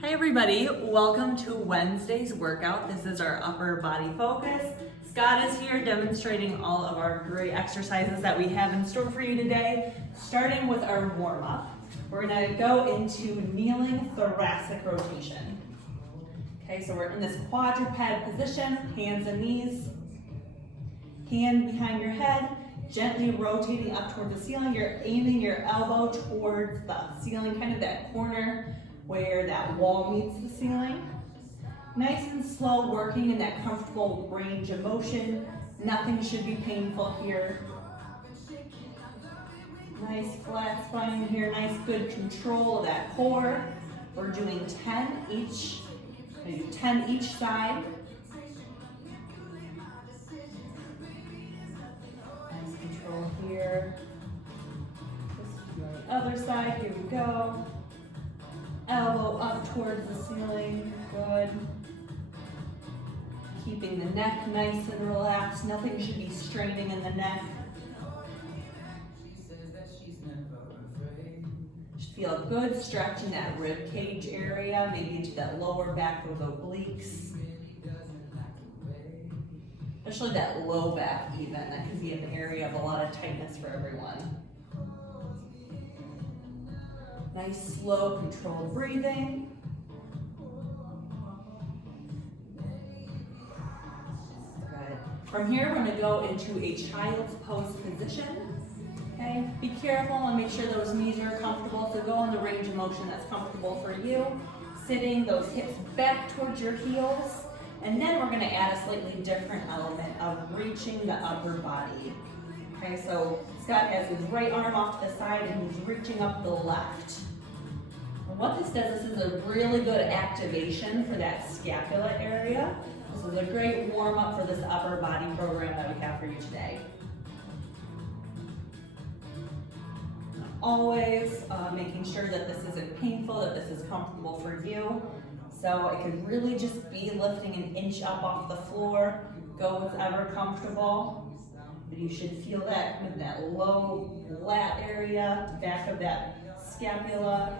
Hi everybody, welcome to Wednesday's workout. This is our upper body focus. Scott is here demonstrating all of our great exercises that we have in store for you today, starting with our warm-up. We're gonna go into kneeling thoracic rotation. Okay, so we're in this quadruped position, hands and knees, hand behind your head, gently rotating up toward the ceiling. You're aiming your elbow towards the ceiling, kind of that corner where that wall meets the ceiling. Nice and slow, working in that comfortable range of motion. Nothing should be painful here. Nice flat spine here, nice good control of that core. We're doing 10 each, maybe 10 each side. Nice control here. The other side, here we go. Elbow up towards the ceiling, good. Keeping the neck nice and relaxed, nothing should be straining in the neck. Should feel a good stretch in that rib cage area, maybe into that lower back of the obliques. Especially that low back even, that can be an area of a lot of tightness for everyone. Nice, slow, controlled breathing. Good. From here, we're gonna go into a child's pose position. Okay, be careful and make sure those knees are comfortable, so go in the range of motion that's comfortable for you. Sitting those hips back towards your heels. And then we're gonna add a slightly different element of reaching the upper body. Okay, so Scott has his right arm off to the side and he's reaching up the left. And what this does, this is a really good activation for that scapula area. This is a great warm-up for this upper body program that we have for you today. Always making sure that this isn't painful, that this is comfortable for you. So it could really just be lifting an inch up off the floor. Go whatever comfortable. But you should feel that kind of that low lat area, back of that scapula.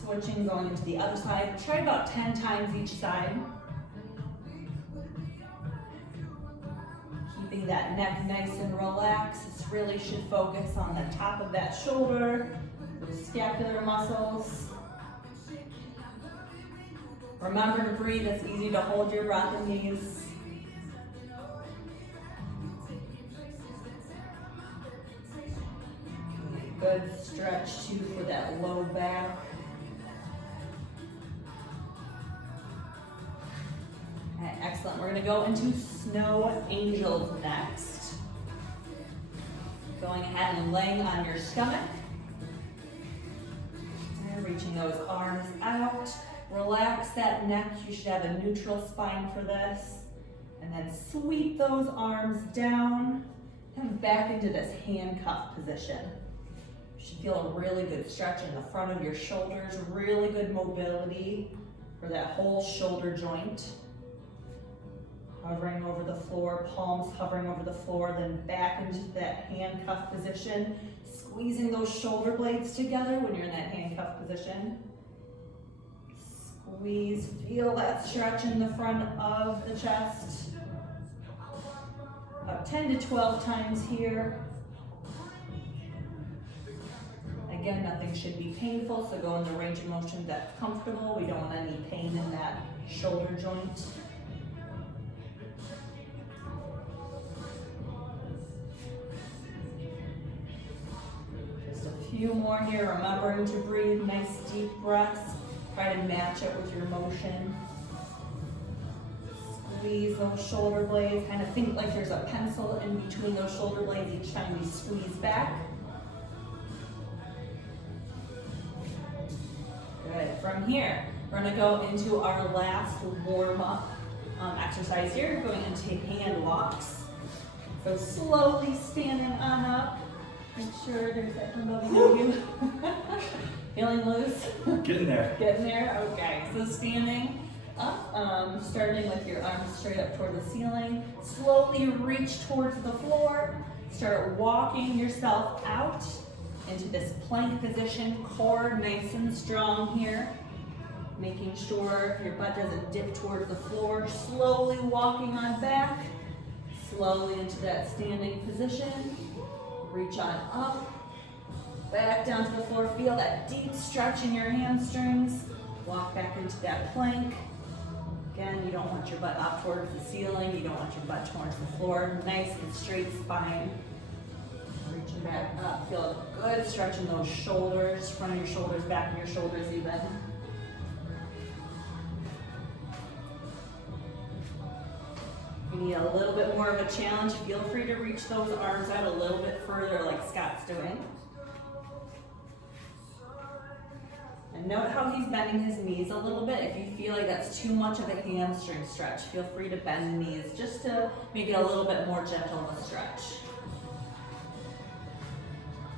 Switching, going into the other side. Try about 10 times each side. Keeping that neck nice and relaxed. This really should focus on the top of that shoulder, those scapular muscles. Remember to breathe. It's easy to hold your breath in these. Good stretch too for that low back. Okay, excellent. We're going to go into snow angels next. Going ahead and laying on your stomach. And reaching those arms out. Relax that neck. You should have a neutral spine for this. And then sweep those arms down and back into this handcuff position. You should feel a really good stretch in the front of your shoulders, really good mobility for that whole shoulder joint. Hovering over the floor, palms hovering over the floor, then back into that handcuff position. Squeezing those shoulder blades together when you're in that handcuff position. Squeeze, feel that stretch in the front of the chest. About 10 to 12 times here. Again, nothing should be painful, so go in the range of motion that's comfortable. We don't want any pain in that shoulder joint. Just a few more here, remembering to breathe, nice deep breaths. Try to match it with your motion. Squeeze those shoulder blades, kind of think like there's a pencil in between those shoulder blades each time we squeeze back. Good. From here, we're going to go into our last warm-up exercise here, going into hand walks. So slowly standing on up. Make sure there's that window behind you. Feeling loose? Getting there. Getting there? Okay. So standing up, starting with your arms straight up toward the ceiling. Slowly reach towards the floor. Start walking yourself out into this plank position, core nice and strong here. Making sure your butt doesn't dip towards the floor, slowly walking on back, slowly into that standing position. Reach on up, back down to the floor. Feel that deep stretch in your hamstrings. Walk back into that plank. Again, you don't want your butt up towards the ceiling. You don't want your butt towards the floor. Nice and straight spine. Reaching back up. Feel a good stretch in those shoulders, front of your shoulders, back of your shoulders even. If you need a little bit more of a challenge, feel free to reach those arms out a little bit further like Scott's doing. And note how he's bending his knees a little bit. If you feel like that's too much of a hamstring stretch, feel free to bend the knees just to make it a little bit more gentle of a stretch.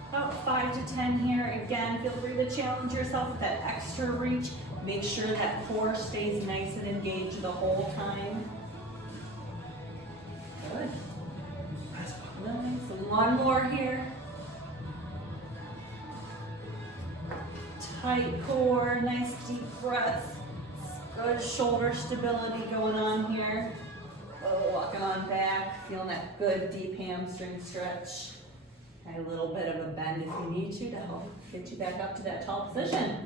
About 5 to 10 here. Again, feel free to challenge yourself with that extra reach. Make sure that core stays nice and engaged the whole time. Good. Nice. One more here. Tight core, nice deep breaths. Good shoulder stability going on here. Oh, walking on back, feeling that good deep hamstring stretch. And a little bit of a bend if you need to help get you back up to that tall position.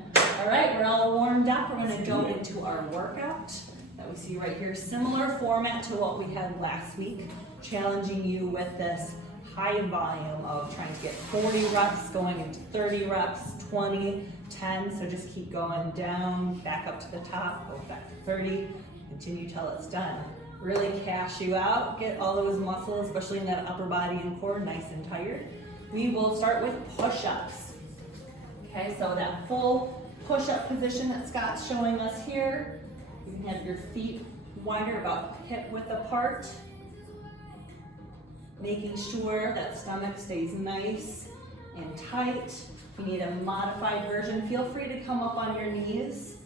All right, we're all warmed up. We're gonna go into our workout that we see right here. Similar format to what we had last week, challenging you with this high volume of trying to get 40 reps, going into 30 reps, 20, 10, so just keep going down, back up to the top, go back to 30, continue till it's done. Really cash you out, get all those muscles, especially in that upper body and core, nice and tired. We will start with push-ups. Okay, so that full push-up position that Scott's showing us here. You can have your feet wider, about hip width apart. Making sure that stomach stays nice and tight. If you need a modified version, feel free to come up on your knees.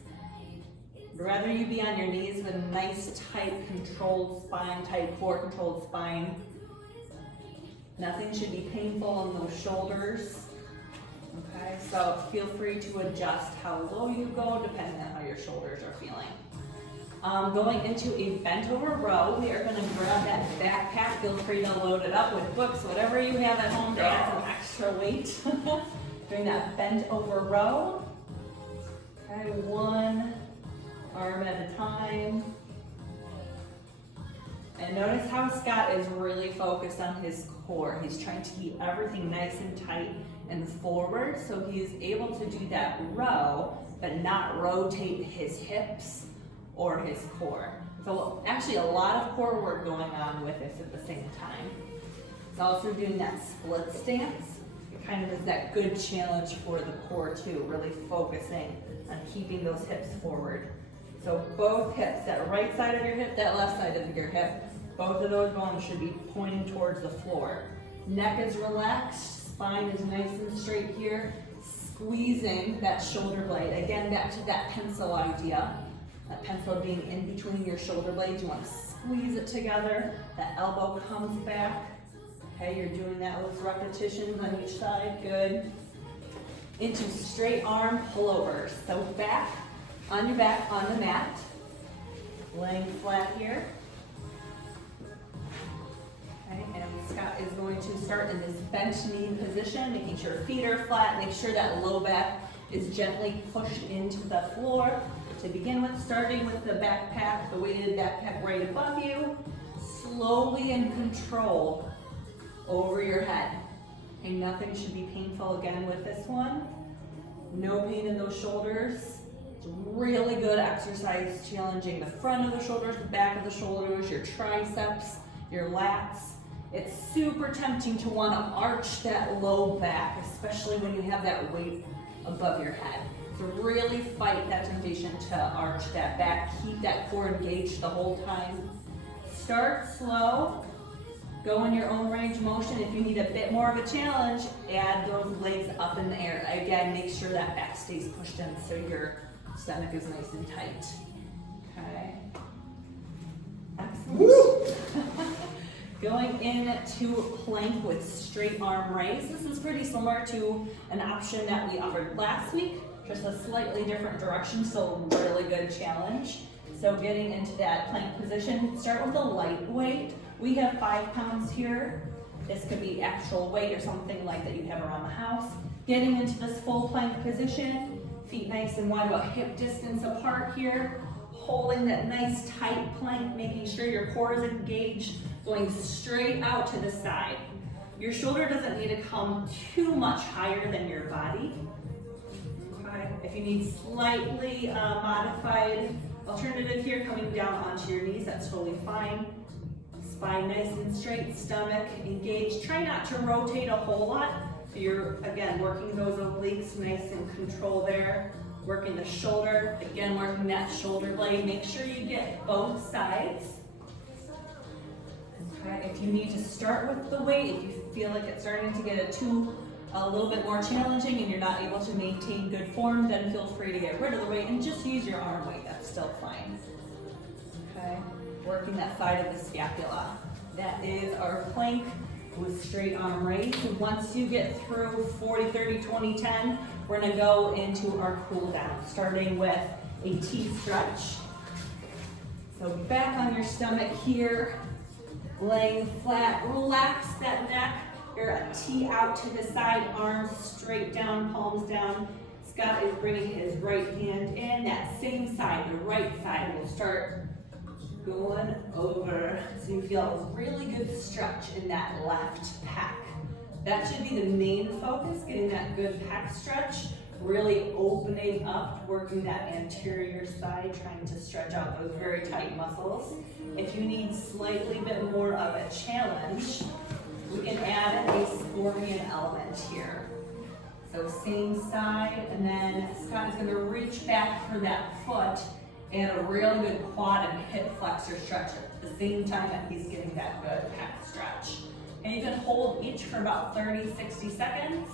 I'd rather you be on your knees with a nice, tight, controlled spine, tight core, controlled spine. Nothing should be painful in those shoulders. Okay, so feel free to adjust how low you go depending on how your shoulders are feeling. Going into a bent over row, we are going to grab that backpack. Feel free to load it up with books, whatever you have at home to add some extra weight. Doing that bent over row. Okay, one arm at a time. And notice how Scott is really focused on his core. He's trying to keep everything nice and tight and forward, so he is able to do that row, but not rotate his hips or his core. So actually a lot of core work going on with this at the same time. He's also doing that split stance. It kind of is that good challenge for the core too, really focusing on keeping those hips forward. So both hips, that right side of your hip, that left side of your hip, both of those bones should be pointing towards the floor. Neck is relaxed, spine is nice and straight here, squeezing that shoulder blade. Again, back to that pencil idea. That pencil being in between your shoulder blades, you want to squeeze it together. That elbow comes back. Okay, you're doing that with repetitions on each side, good. Into straight arm pullovers. So back, on your back, on the mat. Laying flat here. Okay, and Scott is going to start in this bent knee position, making sure feet are flat, make sure that low back is gently pushed into the floor. To begin with, starting with the backpack, the weighted backpack right above you, slowly in control over your head. And nothing should be painful again with this one. No pain in those shoulders. It's a really good exercise, challenging the front of the shoulders, the back of the shoulders, your triceps, your lats. It's super tempting to want to arch that low back, especially when you have that weight above your head. So really fight that temptation to arch that back, keep that core engaged the whole time. Start slow, go in your own range of motion. If you need a bit more of a challenge, add those legs up in the air. Again, make sure that back stays pushed in so your stomach is nice and tight. Okay. Excellent. Going into plank with straight arm raise. This is pretty similar to an option that we offered last week, just a slightly different direction, so really good challenge. So getting into that plank position, start with a light weight. We have 5 pounds here. This could be actual weight or something like that you have around the house. Getting into this full plank position, feet nice and wide, about hip distance apart here. Holding that nice tight plank, making sure your core is engaged, going straight out to the side. Your shoulder doesn't need to come too much higher than your body. Okay. If you need slightly modified alternative here, coming down onto your knees, that's totally fine. Spine nice and straight, stomach engaged. Try not to rotate a whole lot. So you're, again, working those obliques nice and control there. Working the shoulder, again, working that shoulder blade. Make sure you get both sides. Okay, if you need to start with the weight, if you feel like it's starting to get a little bit more challenging and you're not able to maintain good form, then feel free to get rid of the weight and just use your arm weight, that's still fine. Okay, working that side of the scapula. That is our plank with straight arm raise. Once you get through 40, 30, 20, 10, we're gonna go into our cool down, starting with a T stretch. So back on your stomach here, laying flat, relax that neck. You're a T out to the side, arms straight down, palms down. Scott is bringing his right hand in, that same side, the right side. We'll start going over. So you feel a really good stretch in that left pec. That should be the main focus, getting that good pec stretch, really opening up, working that anterior side, trying to stretch out those very tight muscles. If you need slightly bit more of a challenge, we can add a scorpion element here. So same side, and then Scott is gonna reach back for that foot and a real good quad and hip flexor stretch at the same time that he's getting that good pec stretch. And you can hold each for about 30, 60 seconds.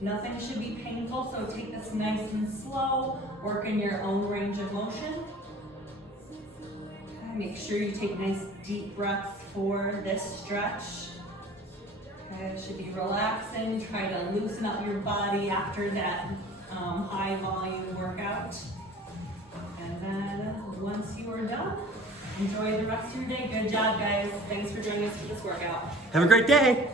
Nothing should be painful, so take this nice and slow, work in your own range of motion. Okay, make sure you take nice deep breaths for this stretch. Okay, it should be relaxing. Try to loosen up your body after that high volume workout. And then once you are done, enjoy the rest of your day. Good job, guys. Thanks for joining us for this workout. Have a great day.